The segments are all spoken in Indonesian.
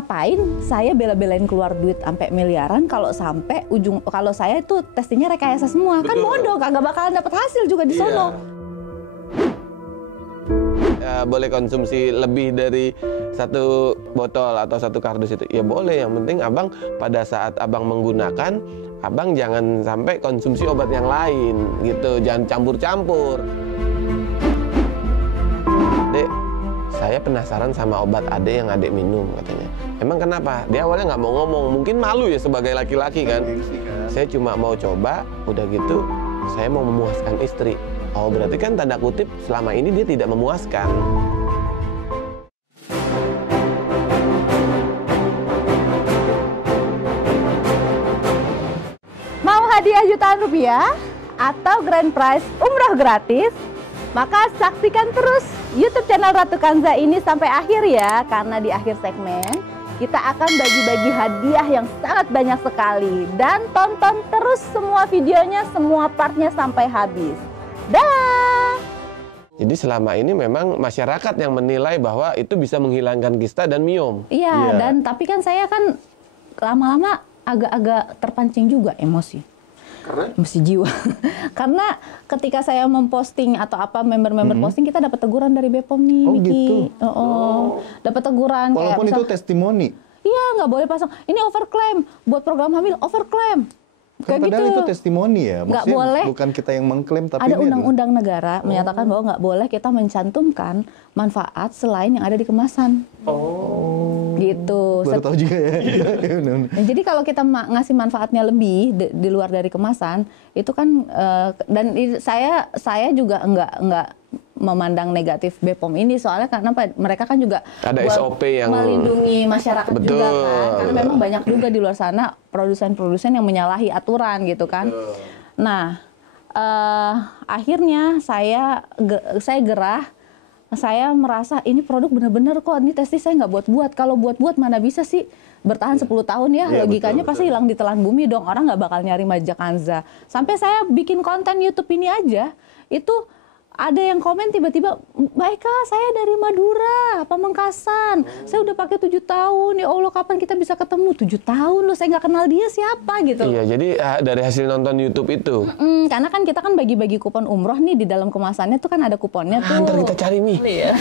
ngapain saya bela-belain keluar duit sampai miliaran kalau sampai kalau saya itu testingnya rekayasa semua. Betul. Kan bodoh, kagak bakalan dapat hasil juga di sono. Boleh konsumsi lebih dari 1 botol atau 1 kardus itu ya boleh, yang penting abang pada saat abang menggunakan, abang jangan sampai konsumsi obat yang lain gitu, jangan campur-campur. Dek, saya penasaran sama obat Ade yang Ade minum katanya. Emang kenapa? Dia awalnya nggak mau ngomong, mungkin malu ya sebagai laki-laki kan. Saya cuma mau coba, udah gitu saya mau memuaskan istri. Oh berarti kan tanda kutip selama ini dia tidak memuaskan. Mau hadiah jutaan rupiah atau grand prize umroh gratis? Maka saksikan terus YouTube channel Ratu Kanza ini sampai akhir ya, karena di akhir segmen kita akan bagi-bagi hadiah yang sangat banyak sekali. Dan tonton terus semua videonya, semua partnya sampai habis. Dah. Jadi selama ini memang masyarakat yang menilai bahwa itu bisa menghilangkan kista dan miom. Iya, dan tapi kan saya kan lama-lama agak-agak terpancing juga emosi. Karena? Emosi jiwa. Karena ketika saya memposting atau apa member-member posting, kita dapat teguran dari BPOM nih, oh, Miki. Gitu. Dapat teguran. Walaupun kayak, itu testimoni. Iya, nggak boleh pasang. Ini overclaim buat program hamil, overclaim. Kan padahal gitu. Itu testimoni ya, nggak boleh. Bukan kita yang mengklaim, tapi ada undang-undang negara menyatakan bahwa nggak boleh kita mencantumkan manfaat selain yang ada di kemasan. Gitu. Baru tahu juga ya. Nah, jadi kalau kita ngasih manfaatnya lebih di luar dari kemasan, itu kan dan saya juga nggak memandang negatif BPOM ini, soalnya karena mereka kan juga ada SOP yang melindungi masyarakat juga kan, karena memang banyak juga di luar sana produsen-produsen yang menyalahi aturan gitu kan. Nah akhirnya saya gerah, saya merasa ini produk bener-bener kok, ini testis saya nggak buat-buat. Kalau buat-buat mana bisa sih bertahan 10 tahun ya, logikanya betul, pasti hilang di telan bumi dong, orang nggak bakal nyari Maja Kanza. Sampai saya bikin konten YouTube ini aja, itu ada yang komen tiba-tiba, Mbak Eka, saya dari Madura, Pamengkasan, saya udah pakai 7 tahun, ya Allah kapan kita bisa ketemu? 7 tahun loh, saya nggak kenal dia siapa gitu. Iya, jadi dari hasil nonton YouTube itu. Karena kan kita kan bagi-bagi kupon umroh nih, di dalam kemasannya tuh kan ada kuponnya tuh. Ntar kita cari nih. Iya.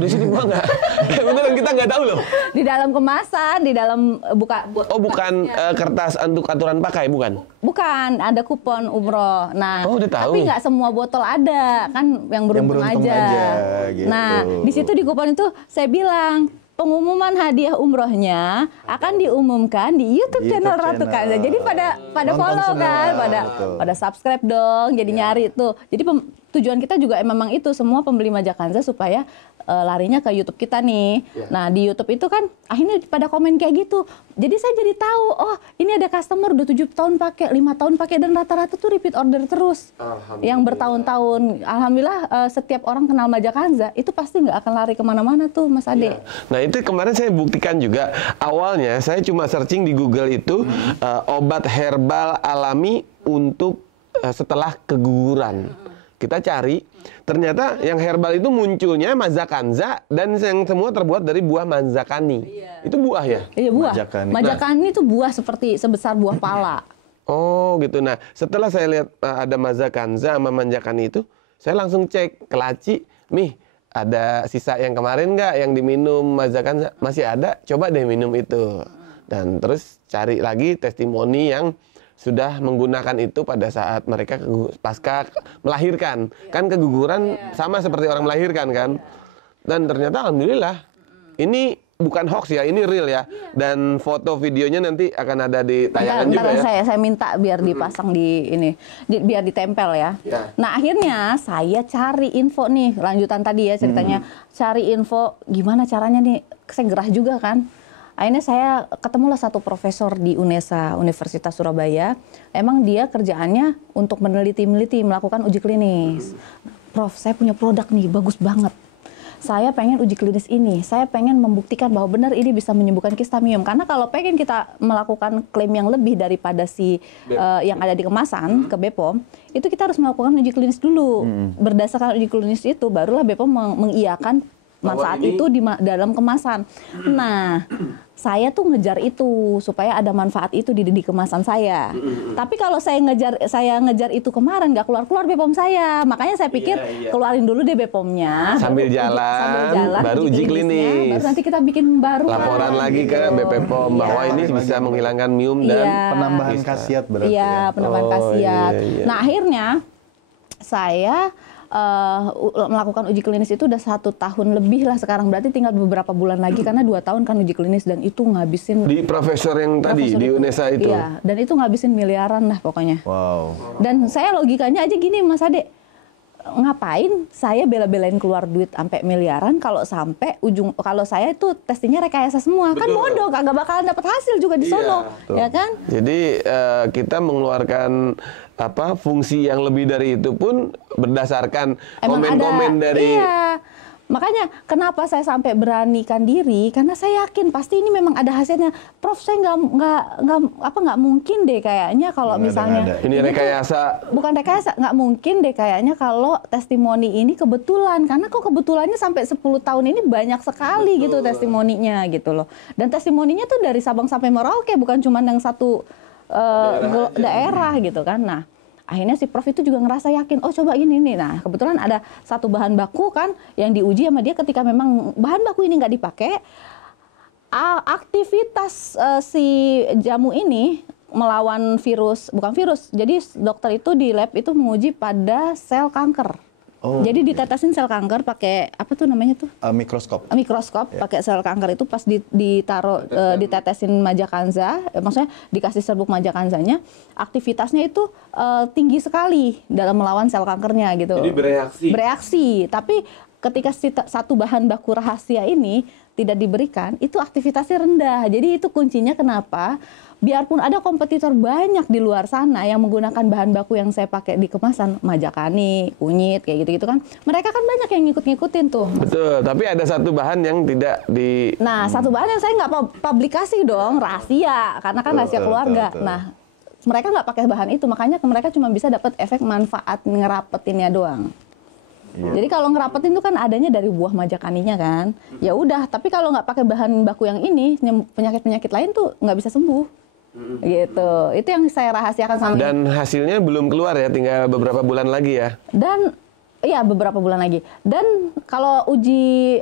Di sini gua nggak. Beneran kita nggak tahu loh. Di dalam kemasan, di dalam bukan kertas untuk aturan pakai, bukan? Bukan, ada kupon umroh. Nah, udah tahu. Tapi nggak semua botol ada, kan yang beruntung aja. Gitu. Nah, di situ di kupon itu saya bilang, pengumuman hadiah umrohnya akan diumumkan di YouTube channel Ratu Kanza. Jadi pada follow kan, pada subscribe dong. Jadi nyari tuh. Jadi tujuan kita juga memang itu, semua pembeli Maja Kanza supaya larinya ke YouTube kita nih. Nah, di YouTube itu kan akhirnya pada komen kayak gitu. Jadi saya jadi tahu, oh ini ada customer udah 7 tahun pakai, 5 tahun pakai, dan rata-rata tuh repeat order terus. Yang bertahun-tahun. Alhamdulillah setiap orang kenal Maja Kanza, itu pasti nggak akan lari kemana-mana tuh Mas Ade. Nah itu kemarin saya buktikan juga. Awalnya saya cuma searching di Google itu obat herbal alami untuk setelah keguguran. Kita cari, ternyata yang herbal itu munculnya Maja Kanza, dan yang semua terbuat dari buah manzakani. Itu buah ya? Iya, buah. Manzakani itu buah sebesar buah pala. Oh gitu. Nah setelah saya lihat ada Maja Kanza sama manzakani itu, saya langsung cek ke laci, Mih, ada sisa yang kemarin nggak yang diminum Maja Kanza? Masih ada, coba deh minum itu. Dan terus cari lagi testimoni yang sudah menggunakan itu pada saat mereka pasca melahirkan. Kan keguguran sama seperti orang melahirkan kan. Dan ternyata alhamdulillah ini bukan hoax ya, ini real ya. Dan foto videonya nanti akan ada di tayangan juga ya. Saya minta biar dipasang di ini, biar ditempel ya. Nah akhirnya saya cari info nih, lanjutan tadi ya ceritanya. Cari info gimana caranya nih, saya gerah juga kan. Akhirnya saya ketemulah satu profesor di UNESA, Universitas Surabaya. Emang dia kerjaannya untuk meneliti, melakukan uji klinis. Prof, saya punya produk nih, bagus banget. Saya pengen uji klinis ini, saya pengen membuktikan bahwa benar ini bisa menyembuhkan kista miom. Karena kalau pengen kita melakukan klaim yang lebih daripada yang ada di kemasan ke BPOM, itu kita harus melakukan uji klinis dulu. Berdasarkan uji klinis itu, barulah BPOM mengiyakan manfaat itu di dalam kemasan. Nah, saya tuh ngejar itu supaya ada manfaat itu di kemasan saya. Tapi kalau saya ngejar itu kemarin nggak keluar BPOM saya, makanya saya pikir keluarin dulu deh BPOM-nya. Sambil jalan, baru uji klinis. Baru nanti kita bikin baru. Laporan lagi ke BPOM bahwa ini bisa menghilangkan miom dan penambahan khasiat berarti. Iya, penambahan khasiat. Nah, akhirnya saya melakukan uji klinis itu udah 1 tahun lebih lah sekarang, berarti tinggal beberapa bulan lagi karena 2 tahun kan uji klinis, dan itu ngabisin di profesor yang tadi di UNESA itu. Iya, dan itu ngabisin miliaran lah pokoknya. Wow. Dan saya logikanya aja gini Mas Ade, ngapain saya bela-belain keluar duit sampai miliaran kalau kalau saya itu testingnya rekayasa semua. Kan bodoh, kagak bakalan dapat hasil juga di sono, ya kan? Jadi kita mengeluarkan fungsi yang lebih dari itu pun berdasarkan komen-komen dari. Iya. Makanya kenapa saya sampai beranikan diri, karena saya yakin pasti ini memang ada hasilnya. Prof, saya nggak mungkin deh kayaknya kalau misalnya ini rekayasa. Bukan rekayasa, nggak mungkin deh kayaknya kalau testimoni ini kebetulan, karena kok kebetulannya sampai 10 tahun ini banyak sekali gitu testimoninya gitu loh. Dan testimoninya tuh dari Sabang sampai Merauke, bukan cuma yang satu daerah gitu kan. Nah, akhirnya si Prof itu juga ngerasa yakin, oh coba ini nih. Nah, kebetulan ada satu bahan baku kan yang diuji sama dia, ketika memang bahan baku ini nggak dipakai, aktivitas si jamu ini melawan bukan virus. Jadi dokter itu di lab itu menguji pada sel kanker. Jadi ditetesin sel kanker pakai apa tuh namanya tuh? Mikroskop. Mikroskop, pakai sel kanker itu pas ditetesin majakanza, maksudnya dikasih serbuk majakanzanya, aktivitasnya itu tinggi sekali dalam melawan sel kankernya gitu. Jadi bereaksi. Tapi ketika satu bahan baku rahasia ini tidak diberikan, itu aktivitasnya rendah. Jadi itu kuncinya kenapa? Biarpun ada kompetitor banyak di luar sana yang menggunakan bahan baku yang saya pakai di kemasan, majakani, kunyit, kayak gitu-gitu kan, mereka kan banyak yang ngikut-ngikutin tuh. Betul, tapi ada satu bahan yang tidak di. Nah, satu bahan yang saya nggak publikasi dong, rahasia, karena kan rahasia keluarga. Nah, mereka nggak pakai bahan itu, makanya mereka cuma bisa dapat efek manfaat ngerapetinnya doang. Jadi kalau ngerapetin itu kan adanya dari buah majakaninya kan, ya udah. Tapi kalau nggak pakai bahan baku yang ini, penyakit-penyakit lain tuh nggak bisa sembuh. Gitu, itu yang saya rahasiakan sama. Dan hasilnya belum keluar ya, tinggal beberapa bulan lagi ya. Dan iya, beberapa bulan lagi. Dan kalau uji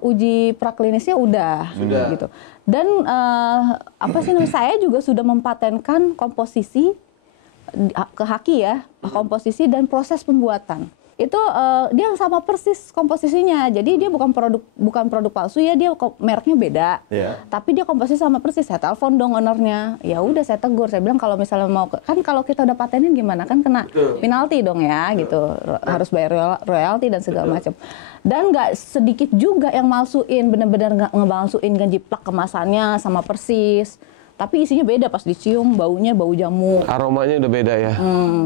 uji praklinisnya udah. Gitu. Dan saya juga sudah mempatenkan komposisi ke Haki ya, komposisi dan proses pembuatan. Itu dia sama persis komposisinya. Jadi dia bukan produk palsu ya, dia mereknya beda. Tapi dia komposisi sama persis. Saya telepon dong ownernya. Ya udah, saya tegur. Saya bilang kalau misalnya mau kan kalau kita udah patenin gimana kan kena penalti dong ya gitu. Harus bayar royalti dan segala macam. Dan nggak sedikit juga yang malsuin, bener-bener ngemalsuin jiplak kemasannya sama persis. Tapi isinya beda, pas dicium baunya bau jamu. Aromanya udah beda ya?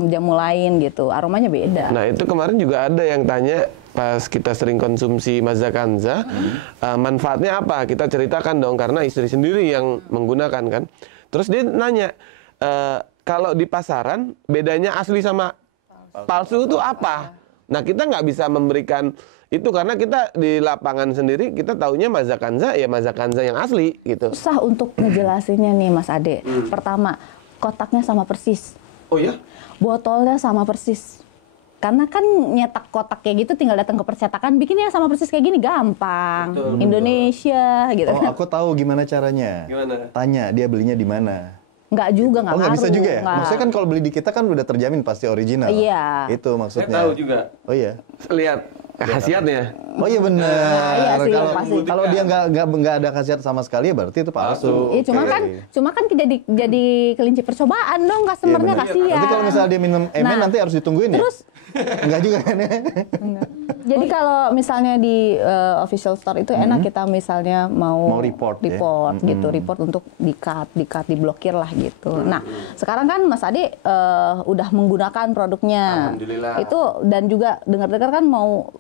Jamu lain gitu, aromanya beda. Nah itu kemarin juga ada yang tanya pas kita sering konsumsi mazakanza, manfaatnya apa? Kita ceritakan dong, karena istri sendiri yang menggunakan kan. Terus dia nanya, kalau di pasaran bedanya asli sama palsu itu apa? Nah kita nggak bisa memberikan itu karena kita di lapangan sendiri kita taunya mazakanza ya mazakanza yang asli gitu. Susah untuk ngejelasinnya nih Mas Ade. Pertama, kotaknya sama persis. Oh ya? Botolnya sama persis. Karena kan nyetak kotak kayak gitu tinggal datang ke percetakan, bikinnya sama persis kayak gini gampang. Betul, Indonesia gitu. Oh, aku tahu gimana caranya. Gimana? Tanya dia belinya di mana. Nggak juga, nggak nggak bisa juga ya? Nggak. Maksudnya kan kalau beli di kita kan udah terjamin pasti original. Iya. Itu maksudnya. Saya tahu juga. Oh iya. Lihat khasiatnya. Oh iya benar. Iya sih, pasti. Kalau dia nggak ada khasiat sama sekali, berarti itu palsu. Iya, cuma kan jadi kelinci percobaan dong, customer-nya kasihan. Nanti kalau misalnya dia minum MN nanti harus ditungguin ya? Terus enggak juga kan ya? Jadi kalau misalnya di official store itu enak kita misalnya mau report gitu, report untuk di-cut, diblokir lah gitu. Nah, sekarang kan Mas Ade udah menggunakan produknya. Alhamdulillah. Itu dan juga dengar-dengar kan mau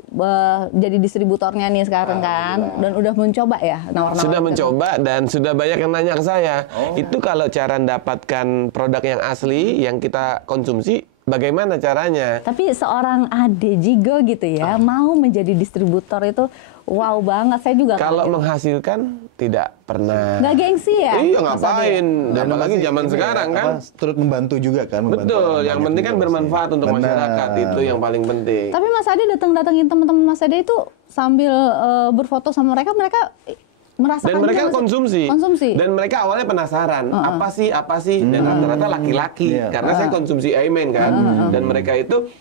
jadi distributornya nih sekarang kan, dan udah mencoba ya nawar-nawar. Sudah mencoba dan sudah banyak yang nanya ke saya. Itu kalau cara mendapatkan produk yang asli yang kita konsumsi bagaimana caranya? Tapi seorang Ade Jigo gitu ya, mau menjadi distributor itu Wow banget, saya juga Kalau kaget. menghasilkan tidak pernah. Nggak gengsi ya? Iya Mas Ade? ngapain? Dan apalagi masih zaman ini sekarang ya, kan. turut membantu juga kan. membantu Betul, orang yang banyak penting kan juga bermanfaat pasti. untuk Benar. masyarakat, itu yang paling penting. Tapi Mas Ade datengin teman-teman Mas Ade itu sambil berfoto sama mereka merasakan Dan mereka juga nggak sih? konsumsi. Dan mereka awalnya penasaran, apa sih? Dan rata-rata laki-laki, Iya. karena saya konsumsi Aimen kan. Dan mereka itu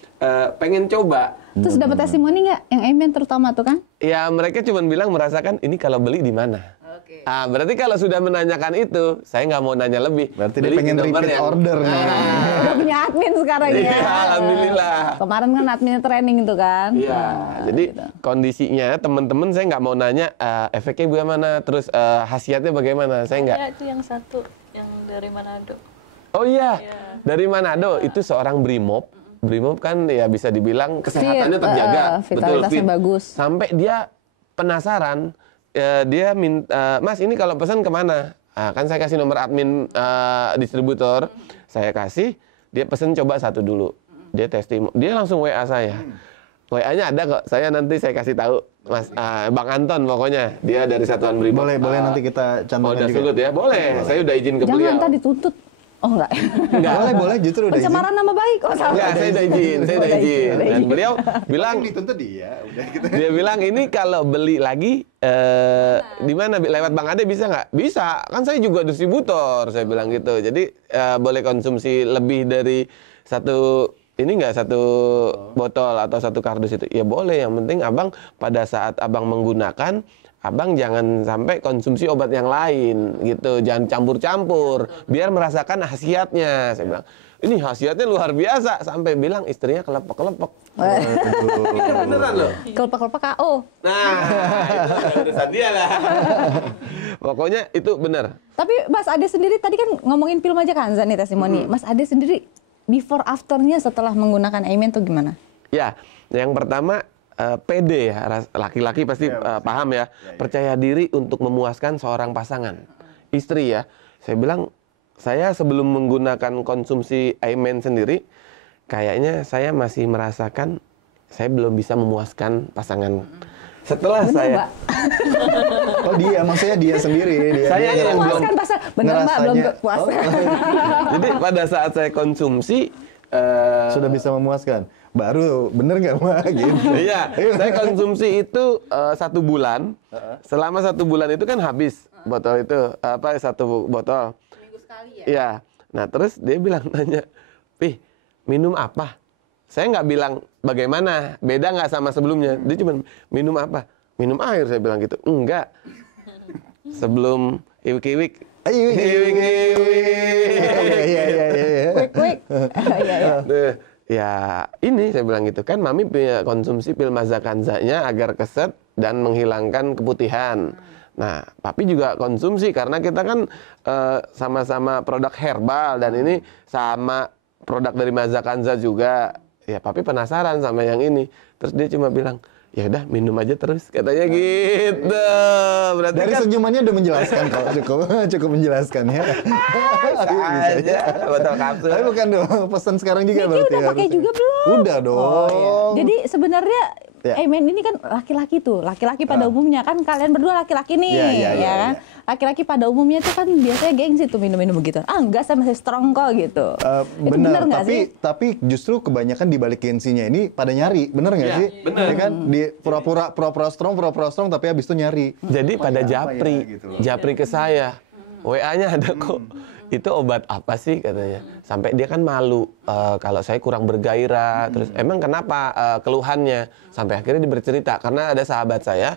pengen coba. Terus dapat testimoni nggak yang Aimen terutama tuh kan? Ya mereka cuma bilang merasakan ini kalau beli di mana. Ah, berarti kalau sudah menanyakan itu, saya nggak mau nanya lebih. Berarti dia Beli pengen di nomor repeat yang- order nih. Udah punya admin sekarang ya. Iya, alhamdulillah. Kemarin kan admin training itu kan. Iya, jadi gitu. kondisinya teman-teman saya nggak mau nanya efeknya bagaimana, terus khasiatnya bagaimana, saya nggak. Ya, itu yang satu yang dari Manado. Oh iya, dari Manado itu seorang brimob. Brimob kan ya bisa dibilang kesehatannya terjaga, vitalitasnya bagus. Sampai dia penasaran, dia minta, Mas ini kalau pesan kemana? Kan saya kasih nomor admin distributor, saya kasih, dia pesen coba satu dulu. Dia testimoni, dia langsung WA saya. WA-nya ada kok, saya nanti saya kasih tahu, Mas Bang Anton pokoknya, dia dari Satuan Brimob. Boleh nanti kita cantumkan Polda juga. Sulut ya, boleh. Saya udah izin ke Jangan beliau. ntar dituntut. Oh enggak. Boleh justru udah izin. Pencemaran nama baik kok sama. Enggak, saya udah izin, saya udah izin. Dan beliau bilang, Dituntut dia, udah kita. dia bilang ini kalau beli lagi di mana lewat Bang Ade bisa nggak? Bisa, kan saya juga distributor, saya bilang gitu. Jadi boleh konsumsi lebih dari satu satu botol atau satu kardus itu. Ya boleh, yang penting abang pada saat abang menggunakan, abang jangan sampai konsumsi obat yang lain gitu, jangan campur-campur, biar merasakan khasiatnya. Saya bilang, ini khasiatnya luar biasa, sampai bilang istrinya kelepek-kelepek. Iya beneran loh. Kelepek-kelepek KO. Nah, itu urusan dia lah. Pokoknya itu benar. Tapi Mas Ade sendiri tadi kan ngomongin pil Majakanza nih testimoni. Mas Ade sendiri before afternya setelah menggunakan Aimen tuh gimana? Ya, yang pertama pede ya, laki-laki pasti paham ya, percaya diri untuk memuaskan seorang pasangan, istri ya. Saya bilang, saya sebelum menggunakan konsumsi Aimen sendiri, kayaknya saya masih merasakan saya belum bisa memuaskan pasangan. Setelah Bener, saya, Mbak? Oh dia, maksudnya dia sendiri. Saya dia yang belum- Memuaskan pasangan. Bener Mbak, belum ngerasanya- puas. jadi pada saat saya konsumsi, Sudah bisa memuaskan. Baru bener nggak Mbak? Gitu. Iya, saya konsumsi itu 1 bulan. Selama 1 bulan itu kan habis botol itu, satu botol. Minggu sekali ya? Iya. Nah terus dia bilang nanya, Pih, minum apa? Saya nggak bilang bagaimana, beda nggak sama sebelumnya. Dia cuma minum apa? Minum air, saya bilang gitu. Enggak. Sebelum iwik-iwik. Iwik-iwik. Iya. Quick. Iya. Ya ini saya bilang gitu kan, Mami punya konsumsi pil Mazakanza-nya agar keset dan menghilangkan keputihan. Nah, Papi juga konsumsi karena kita kan sama-sama produk herbal dan ini sama produk dari Mazakanza juga. Ya Papi penasaran sama yang ini. Terus dia cuma bilang, ya udah minum aja terus, katanya gitu. Berarti Dari kan senyumannya udah menjelaskan kok, cukup menjelaskan ya. aja botol kapsul. Tapi bukan dong, pesan sekarang juga Niki berarti. udah pakai harusnya. juga belum? Udah dong. Jadi sebenarnya Ya. Aimen ini kan laki-laki tuh, laki-laki pada umumnya kan kalian berdua laki-laki nih, Iya, ya kan? Laki-laki pada umumnya tuh kan biasanya gengsi tuh minum-minum begitu. Ah enggak, saya masih strong kok gitu. Itu bener nggak sih? tapi justru kebanyakan di balik gengsinya ini pada nyari, bener nggak Iya, sih? bener. Ya kan di pura-pura strong, tapi habis itu nyari. Jadi pada Japri, ya, gitu loh. Japri ke saya, WA-nya ada kok. Itu obat apa sih katanya? Sampai dia kan malu kalau saya kurang bergairah. Terus emang kenapa keluhannya? Sampai akhirnya dia bercerita karena ada sahabat saya,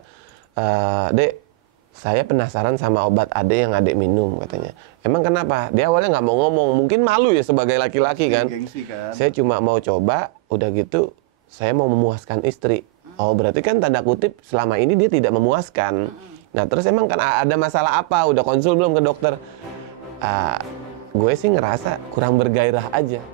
Dek, saya penasaran sama obat Ade yang Adek minum katanya. Emang kenapa? Dia awalnya nggak mau ngomong, mungkin malu ya sebagai laki-laki kan. Gengsi kan. Saya cuma mau coba, udah gitu saya mau memuaskan istri. Oh berarti kan tanda kutip selama ini dia tidak memuaskan. Nah terus emang kan ada masalah apa? Udah konsul belum ke dokter? Gue sih ngerasa kurang bergairah aja.